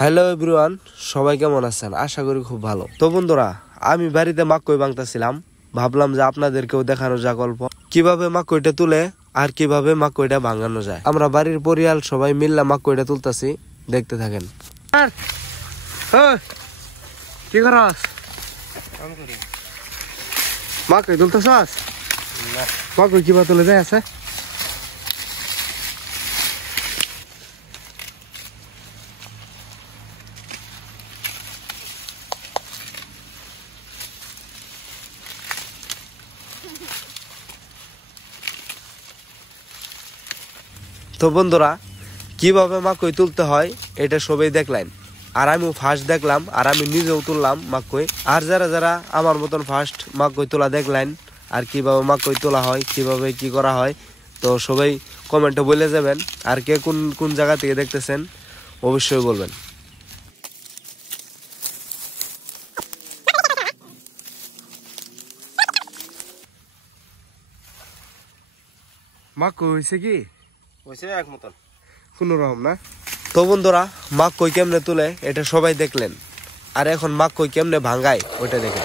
Hello everyone, সবাই কেমন আছেন? আশা করি খুব ভালো। তো বন্ধুরা, আমি বাড়িতে মাকই ভাঙতেছিলাম, ভাবলাম যে আপনাদেরকেও দেখানো যাক অল্প কিভাবে মাকইটা তুলে আর কিভাবে মাকইটা ভাঙানো যায়। আমরা বাড়ির পরিয়াল সবাই মিললে মাকইটা তুলতেছি, দেখতে থাকেন। কি করাস? মাকই তুলতেছাস? মাকই কিভাবে তুলে যায় আছে? তো বন্ধুরা, কিভাবে মাকই তুলতে হয় এটা সবাই দেখলেন, আর আমিও ফার্স্ট দেখলাম, আর আমি নিজেও তুললাম মাকই। আর যারা যারা আমার মতন ফার্স্ট মাকই তোলা দেখলেন আর কিভাবে মাকই তোলা হয়, কিভাবে কি করা হয়, তো সবাই কমেন্টে বলে যাবেন। আর কে কোন কোন জায়গা থেকে দেখতেছেন অবশ্যই বলবেন। মাকই হয়েছে কি? হয়েছে এক মতন কোনো রকম না। তো বন্ধুরা, মাকই কেমনে তুলে এটা সবাই দেখলেন, আর এখন মাকই কেমনে ভাঙায় ওইটা দেখেন।